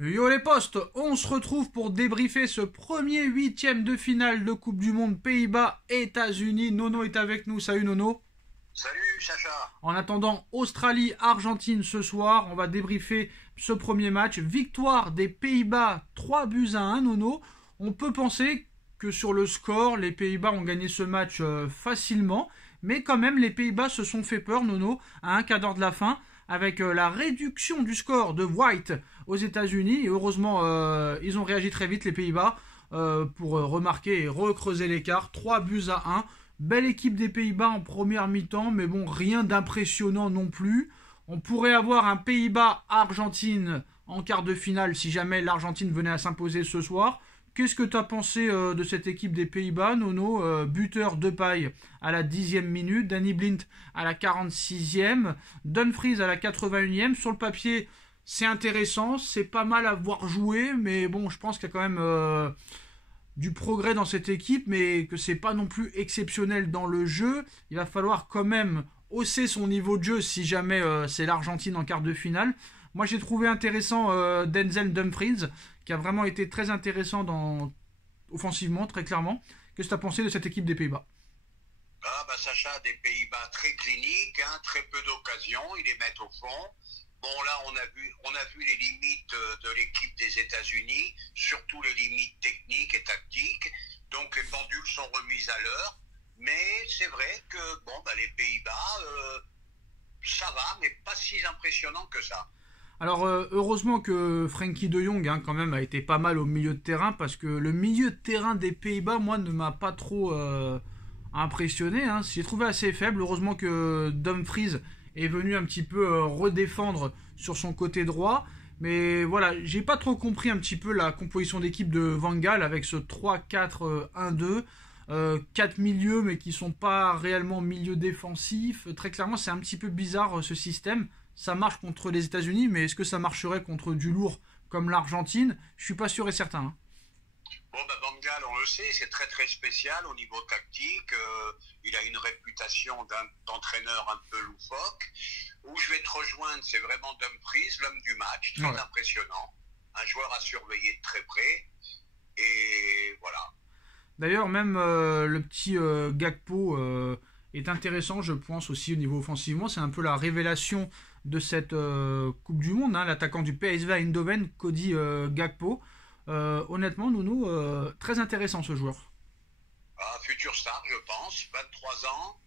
Yo les postes, on se retrouve pour débriefer ce premier huitième de finale de Coupe du Monde Pays-Bas, États-Unis. Nono est avec nous, salut Nono. Salut Sacha. En attendant Australie-Argentine ce soir, on va débriefer ce premier match. Victoire des Pays-Bas, 3-1 Nono. On peut penser que sur le score, les Pays-Bas ont gagné ce match facilement. Mais quand même, les Pays-Bas se sont fait peur, Nono, à un quart d'heure de la fin, avec la réduction du score de White aux États-Unis. Et heureusement, ils ont réagi très vite, les Pays-Bas, pour remarquer et recreuser l'écart. 3-1. Belle équipe des Pays-Bas en première mi-temps, mais bon, rien d'impressionnant non plus. On pourrait avoir un Pays-Bas-Argentine en quart de finale si jamais l'Argentine venait à s'imposer ce soir. Qu'est-ce que tu as pensé de cette équipe des Pays-Bas, Nono? Buteur Depay à la 10e minute, Danny Blind à la 46e, Dumfries à la 81e. Sur le papier, c'est intéressant, c'est pas mal à voir jouer, mais bon, je pense qu'il y a quand même du progrès dans cette équipe, mais que c'est pas non plus exceptionnel dans le jeu. Il va falloir quand même hausser son niveau de jeu si jamais c'est l'Argentine en quart de finale. Moi, j'ai trouvé intéressant Denzel Dumfries, qui a vraiment été très intéressant offensivement, très clairement. Qu'est-ce que tu as pensé de cette équipe des Pays-Bas? Sacha, des Pays-Bas très cliniques, hein, très peu d'occasions, ils les mettent au fond. Bon là on a vu les limites de l'équipe des États-Unis, surtout les limites techniques et tactiques. Donc les pendules sont remises à l'heure. Mais c'est vrai que les Pays-Bas, ça va, mais pas si impressionnant que ça. Alors heureusement que Frenkie de Jong quand même a été pas mal au milieu de terrain, parce que le milieu de terrain des Pays-Bas, moi, ne m'a pas trop impressionné. J'ai trouvé assez faible. Heureusement que Dumfries est venu un petit peu redéfendre sur son côté droit. Mais voilà, j'ai pas trop compris un petit peu la composition d'équipe de Van Gaal avec ce 3-4-1-2. 4 milieux mais qui sont pas réellement milieux défensifs. Très clairement, c'est un petit peu bizarre ce système. Ça marche contre les États-Unis, mais est-ce que ça marcherait contre du lourd comme l'Argentine? Je suis pas sûr et certain. Van Gaal, on le sait, c'est très très spécial au niveau tactique. Il a une réputation d'entraîneur un peu loufoque. Où je vais te rejoindre, c'est vraiment Dumfries, l'homme du match, très impressionnant. Un joueur à surveiller de très près. Et voilà. D'ailleurs, même le petit Gakpo est intéressant, je pense, aussi au niveau offensivement. C'est un peu la révélation de cette Coupe du Monde, l'attaquant du PSV Eindhoven, Cody Gakpo. Honnêtement, Nounou, très intéressant ce joueur. Futur star, je pense, 23 ans,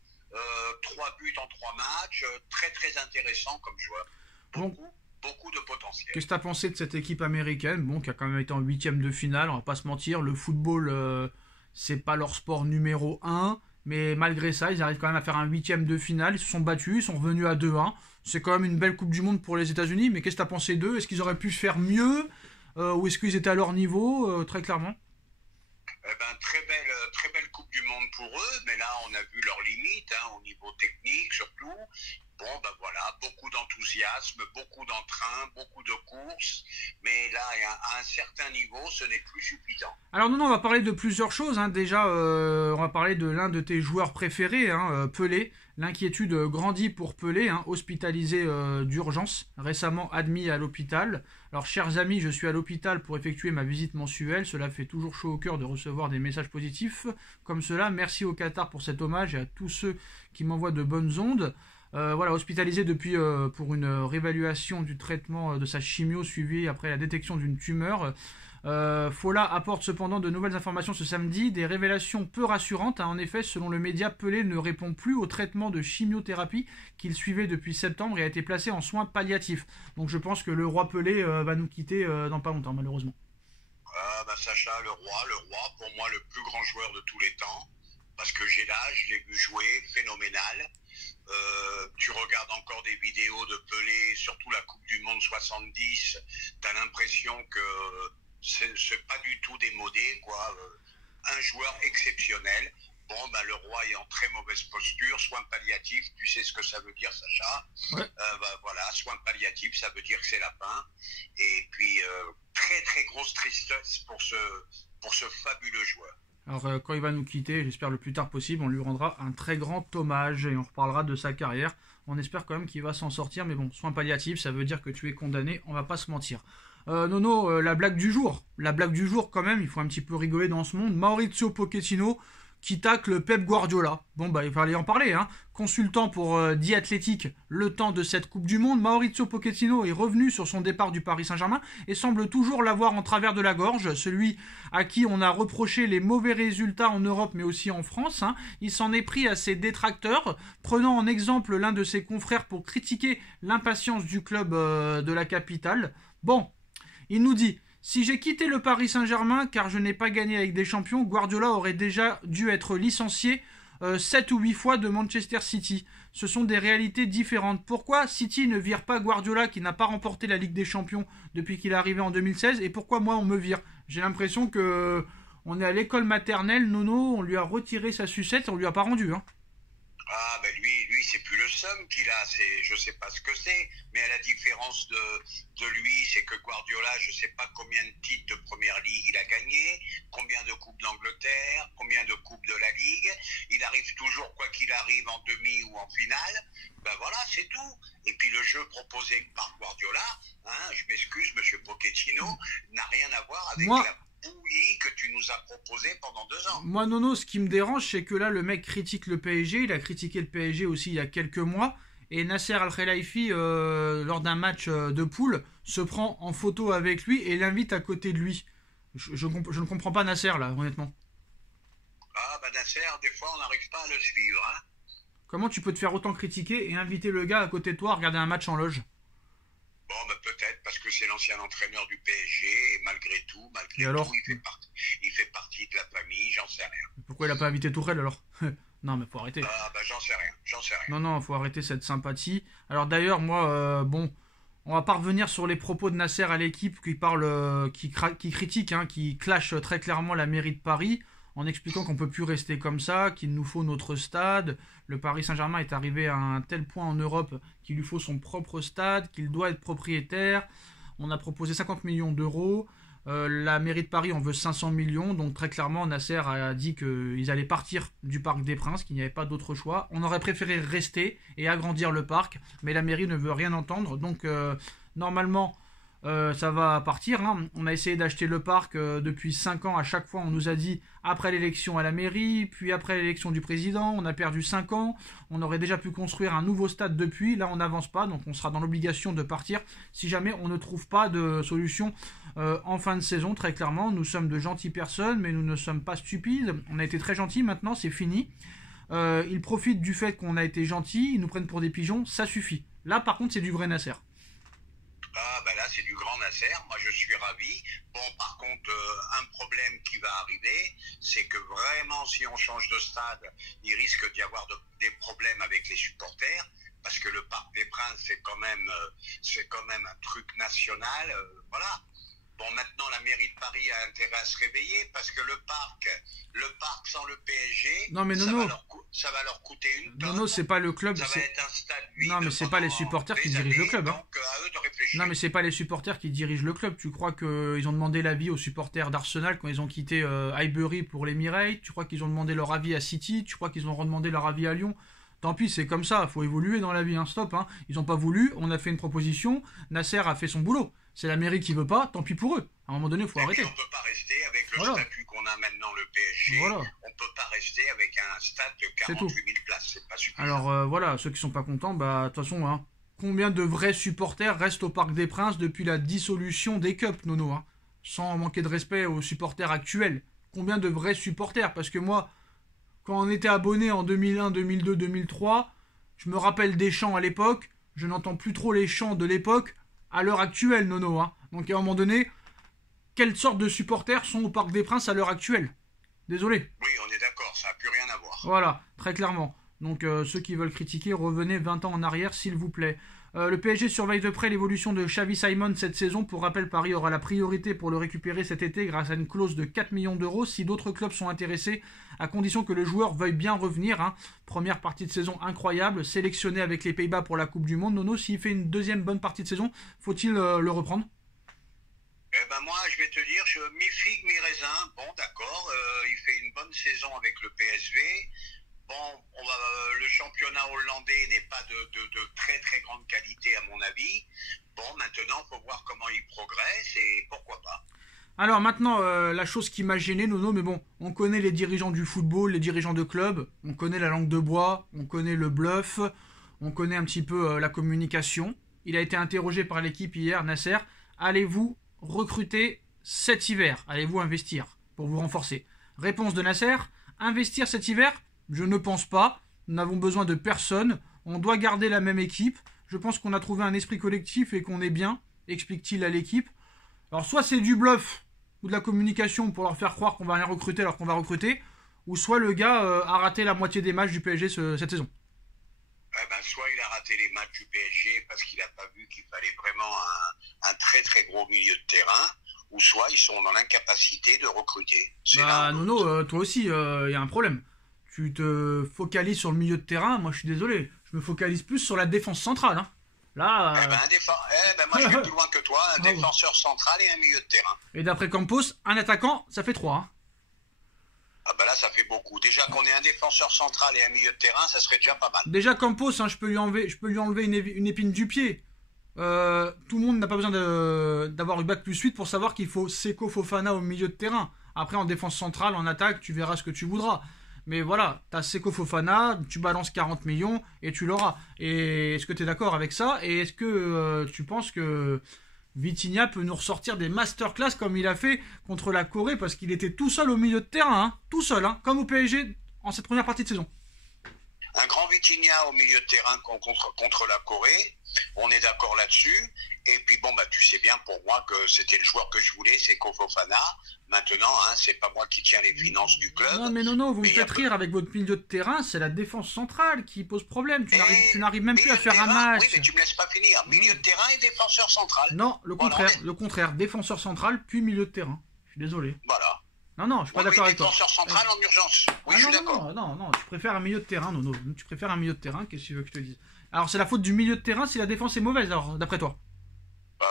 3 buts en 3 matchs, très très intéressant comme joueur. Beaucoup de potentiel. Qu'est-ce que tu as pensé de cette équipe américaine, qui a quand même été en huitième de finale? On va pas se mentir, le football, c'est pas leur sport numéro 1, mais malgré ça, ils arrivent quand même à faire un huitième de finale. Ils se sont battus, ils sont revenus à 2-1. C'est quand même une belle Coupe du Monde pour les États-Unis, mais qu'est-ce que tu as pensé d'eux? Est-ce qu'ils auraient pu faire mieux, ou est-ce qu'ils étaient à leur niveau, très clairement? Très belle Coupe du Monde pour eux, mais là on a vu leurs limites, au niveau technique surtout. Beaucoup d'enthousiasme, beaucoup d'entrain, beaucoup de courses, mais là à un certain niveau ce n'est plus suffisant. Alors non, on va parler de plusieurs choses. Déjà, on va parler de l'un de tes joueurs préférés, Pelé. L'inquiétude grandit pour Pelé, hospitalisé d'urgence, récemment admis à l'hôpital. Alors, chers amis, je suis à l'hôpital pour effectuer ma visite mensuelle. Cela fait toujours chaud au cœur de recevoir des messages positifs comme cela. Merci au Qatar pour cet hommage et à tous ceux qui m'envoient de bonnes ondes. Hospitalisé depuis pour une réévaluation du traitement de sa chimio suivie après la détection d'une tumeur. Fola apporte cependant de nouvelles informations ce samedi, des révélations peu rassurantes. En effet, selon le média, Pelé ne répond plus au traitement de chimiothérapie qu'il suivait depuis septembre et a été placé en soins palliatifs. Donc je pense que le roi Pelé va nous quitter dans pas longtemps, malheureusement. Sacha, le roi, pour moi le plus grand joueur de tous les temps, parce que j'ai l'âge, je l'ai vu jouer, phénoménal. Tu regardes encore des vidéos de Pelé, surtout la Coupe du Monde 70, t'as l'impression que c'est pas du tout démodé, quoi. Un joueur exceptionnel. Le roi est en très mauvaise posture, soins palliatifs, tu sais ce que ça veut dire, Sacha? Ouais. Soins palliatifs, ça veut dire que c'est la fin. Et puis très très grosse tristesse pour ce fabuleux joueur. Alors quand il va nous quitter, j'espère le plus tard possible, on lui rendra un très grand hommage et on reparlera de sa carrière. On espère quand même qu'il va s'en sortir, mais bon, soins palliatifs, ça veut dire que tu es condamné, on va pas se mentir. Nono, la blague du jour. La blague du jour, quand même, il faut un petit peu rigoler dans ce monde. Maurizio Pochettino qui tacle Pep Guardiola. Bon, bah, il fallait en parler, hein. Consultant pour The Athletic le temps de cette Coupe du Monde, Maurizio Pochettino est revenu sur son départ du Paris Saint-Germain et semble toujours l'avoir en travers de la gorge. Celui à qui on a reproché les mauvais résultats en Europe mais aussi en France, hein. Il s'en est pris à ses détracteurs, prenant en exemple l'un de ses confrères pour critiquer l'impatience du club de la capitale. Bon, il nous dit: si j'ai quitté le Paris Saint-Germain car je n'ai pas gagné avec des champions, Guardiola aurait déjà dû être licencié 7 ou 8 fois de Manchester City. Ce sont des réalités différentes. Pourquoi City ne vire pas Guardiola qui n'a pas remporté la Ligue des Champions depuis qu'il est arrivé en 2016 et pourquoi moi on me vire? J'ai l'impression que on est à l'école maternelle, Nono, on lui a retiré sa sucette, on lui a pas rendu, hein. Ah, ben lui, c'est plus le seum qu'il a. Je sais pas ce que c'est, mais à la différence de lui, c'est que Guardiola, je sais pas combien de titres de Première Ligue il a gagné, combien de Coupes d'Angleterre, combien de Coupes de la Ligue. Il arrive toujours, quoi qu'il arrive, en demi ou en finale. Ben voilà, c'est tout. Et puis le jeu proposé par Guardiola, hein, je m'excuse, monsieur Pochettino, n'a rien à voir avec la bouillie que tu nous as proposé pendant 2 ans. Moi, Nono, ce qui me dérange, c'est que là, le mec critique le PSG. Il a critiqué le PSG aussi il y a quelques mois. Et Nasser Al-Khelaifi, lors d'un match de poule, se prend en photo avec lui et l'invite à côté de lui. Je ne comprends pas Nasser, là, honnêtement. Ah, bah Nasser, des fois, on n'arrive pas à le suivre, hein. Comment tu peux te faire autant critiquer et inviter le gars à côté de toi à regarder un match en loge? Bon, bah peut-être, parce que c'est l'ancien entraîneur du PSG, et malgré tout, il fait partie de la famille, j'en sais rien. Pourquoi il a pas invité Tourelle, alors? Non, mais faut arrêter. Ah, bah j'en sais rien. Non, faut arrêter cette sympathie. Alors d'ailleurs, moi, bon, on va pas revenir sur les propos de Nasser à l'équipe qui parle, qui critique, hein, qui clash très clairement la mairie de Paris, en expliquant qu'on peut plus rester comme ça, qu'il nous faut notre stade. Le Paris Saint-Germain est arrivé à un tel point en Europe qu'il lui faut son propre stade, qu'il doit être propriétaire. On a proposé 50 millions d'euros. La mairie de Paris en veut 500 millions. Donc très clairement, Nasser a dit qu'ils allaient partir du Parc des Princes, qu'il n'y avait pas d'autre choix. On aurait préféré rester et agrandir le parc, mais la mairie ne veut rien entendre. Donc normalement, ça va partir, hein. On a essayé d'acheter le parc depuis 5 ans. À chaque fois, on nous a dit après l'élection à la mairie, puis après l'élection du président. On a perdu 5 ans. On aurait déjà pu construire un nouveau stade depuis. Là, on n'avance pas, donc on sera dans l'obligation de partir si jamais on ne trouve pas de solution en fin de saison. Très clairement, nous sommes de gentilles personnes, mais nous ne sommes pas stupides. On a été très gentils, maintenant c'est fini. Ils profitent du fait qu'on a été gentils, ils nous prennent pour des pigeons, ça suffit. Là, par contre, c'est du vrai Nasser. Ah, bah là, c'est du grand Nasser. Moi, je suis ravi. Bon, par contre, un problème qui va arriver, c'est que vraiment, si on change de stade, il risque d'y avoir des problèmes avec les supporters, parce que le Parc des Princes, c'est quand même un truc national. Voilà. Bon, maintenant, la mairie de Paris a intérêt à se réveiller, parce que le parc sans le PSG, non, mais ça va leur coûter une tonne. Non, c'est pas le club. Ça va être un stade vide. Non, mais c'est pas les supporters qui dirigent le club, hein. Donc, à eux de réfléchir. Non, mais c'est pas les supporters qui dirigent le club. Tu crois qu'ils ont demandé l'avis aux supporters d'Arsenal quand ils ont quitté Highbury pour l'Emirates? Tu crois qu'ils ont demandé leur avis à City? Tu crois qu'ils ont redemandé leur avis à Lyon? Tant pis, c'est comme ça, faut évoluer dans la vie, hein. Stop, hein. Ils ont pas voulu, on a fait une proposition, Nasser a fait son boulot. C'est la mairie qui veut pas, tant pis pour eux. À un moment donné, il faut arrêter. On peut pas rester avec le statut qu'on a maintenant, le PSG. Voilà. On peut pas rester avec un stade de 48 000 places, c'est pas suffisant. Alors voilà, ceux qui sont pas contents, bah de toute façon, hein, combien de vrais supporters restent au Parc des Princes depuis la dissolution des Cups, Nono, hein, sans manquer de respect aux supporters actuels? Combien de vrais supporters? Parce que moi, quand on était abonné en 2001, 2002, 2003, je me rappelle des chants à l'époque, je n'entends plus trop les chants de l'époque à l'heure actuelle, Nono, hein. Donc à un moment donné, quelle sorte de supporters sont au Parc des Princes à l'heure actuelle? Désolé. Oui, on est d'accord, ça n'a plus rien à voir. Voilà, très clairement. Donc ceux qui veulent critiquer, revenez 20 ans en arrière, s'il vous plaît. Le PSG surveille de près l'évolution de Xavi Simons cette saison. Pour rappel, Paris aura la priorité pour le récupérer cet été grâce à une clause de 4 millions d'euros si d'autres clubs sont intéressés, à condition que le joueur veuille bien revenir, hein. Première partie de saison incroyable, sélectionné avec les Pays-Bas pour la Coupe du Monde. Nono, s'il fait une deuxième bonne partie de saison, faut-il le reprendre? Eh ben moi, je vais te dire, je mi-figue, mi-raisin. Bon, d'accord, il fait une bonne saison avec le PSV. Bon, le championnat hollandais n'est pas de très très grande qualité à mon avis. Bon, maintenant, il faut voir comment il progresse et pourquoi pas. Alors maintenant, la chose qui m'a gêné, Nono, mais bon, on connaît les dirigeants du football, les dirigeants de club, on connaît la langue de bois, on connaît le bluff, on connaît un petit peu la communication. Il a été interrogé par l'équipe hier, Nasser. Allez-vous recruter cet hiver? Allez-vous investir pour vous renforcer? Réponse de Nasser, investir cet hiver? Je ne pense pas. Nous n'avons besoin de personne. On doit garder la même équipe. Je pense qu'on a trouvé un esprit collectif et qu'on est bien, explique-t-il à l'équipe. Alors soit c'est du bluff ou de la communication pour leur faire croire qu'on va rien recruter alors qu'on va recruter, ou soit le gars a raté la moitié des matchs du PSG cette saison. Soit il a raté les matchs du PSG parce qu'il n'a pas vu qu'il fallait vraiment un très très gros milieu de terrain, ou soit ils sont dans l'incapacité de recruter. Bah Nono, toi aussi, il y a un problème. Tu te focalises sur le milieu de terrain, moi je suis désolé, je me focalise plus sur la défense centrale. Hein. Là, moi je vais plus loin que toi, un défenseur central et un milieu de terrain. Et d'après Campos, un attaquant, ça fait 3. Hein. Ah bah là ça fait beaucoup. Déjà qu'on ait un défenseur central et un milieu de terrain, ça serait déjà pas mal. Déjà Campos, hein, je peux lui enlever une épine du pied. Tout le monde n'a pas besoin d'avoir eu bac plus 8 pour savoir qu'il faut Seko Fofana au milieu de terrain. Après en défense centrale, en attaque, tu verras ce que tu voudras. Mais voilà, t'as Seko Fofana, tu balances 40 millions et tu l'auras. Et est-ce que tu es d'accord avec ça? Et est-ce que tu penses que Vitinha peut nous ressortir des masterclass comme il a fait contre la Corée, parce qu'il était tout seul au milieu de terrain, hein, tout seul, hein, comme au PSG en cette première partie de saison. Un grand Vitinha au milieu de terrain contre la Corée, on est d'accord là-dessus. Et puis bon, tu sais bien pour moi que c'était le joueur que je voulais, c'est Fofana. Maintenant, hein, c'est pas moi qui tiens les finances du club. Non, mais non, vous me faites rire avec votre milieu de terrain, c'est la défense centrale qui pose problème. Tu n'arrives même plus à faire un match. Oui, mais tu me laisses pas finir. Milieu de terrain et défenseur central. Non, le contraire. Défenseur central, puis milieu de terrain. Je suis désolé. Voilà. Non, je suis pas d'accord avec toi. Défenseur central en urgence. Oui, je suis d'accord. Non, tu préfères un milieu de terrain, Nono. Tu préfères un milieu de terrain, qu'est-ce que tu veux que je te dise? Alors, c'est la faute du milieu de terrain si la défense est mauvaise, alors, d'après toi?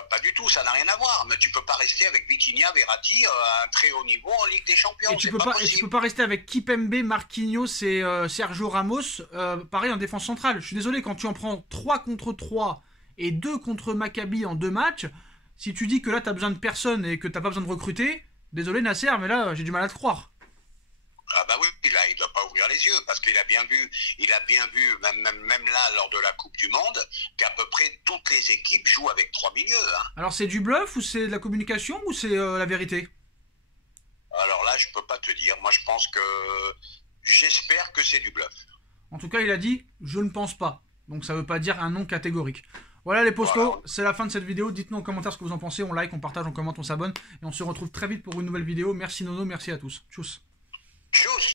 Pas du tout, ça n'a rien à voir. Mais tu peux pas rester avec Vitinha, Verratti à un très haut niveau en Ligue des Champions. Et tu peux pas rester avec Kipembe, Marquinhos et Sergio Ramos, pareil en défense centrale. Je suis désolé, quand tu en prends 3 contre 3 et 2 contre Maccabi en 2 matchs, si tu dis que là t'as besoin de personne et que t'as pas besoin de recruter, désolé Nasser, mais là j'ai du mal à te croire. Ah bah oui, là il doit pas ouvrir les yeux parce qu'il a bien vu, même là lors de la Coupe du Monde, qu'à peu près toutes les équipes jouent avec 3 milieux. Hein. Alors c'est du bluff ou c'est de la communication ou c'est la vérité? Alors là je peux pas te dire, moi je pense que j'espère que c'est du bluff. En tout cas il a dit je ne pense pas, donc ça veut pas dire un non catégorique. Voilà les postos, voilà. C'est la fin de cette vidéo, dites-nous en commentaire ce que vous en pensez, on like, on partage, on commente, on s'abonne et on se retrouve très vite pour une nouvelle vidéo. Merci Nono, merci à tous, tchuss.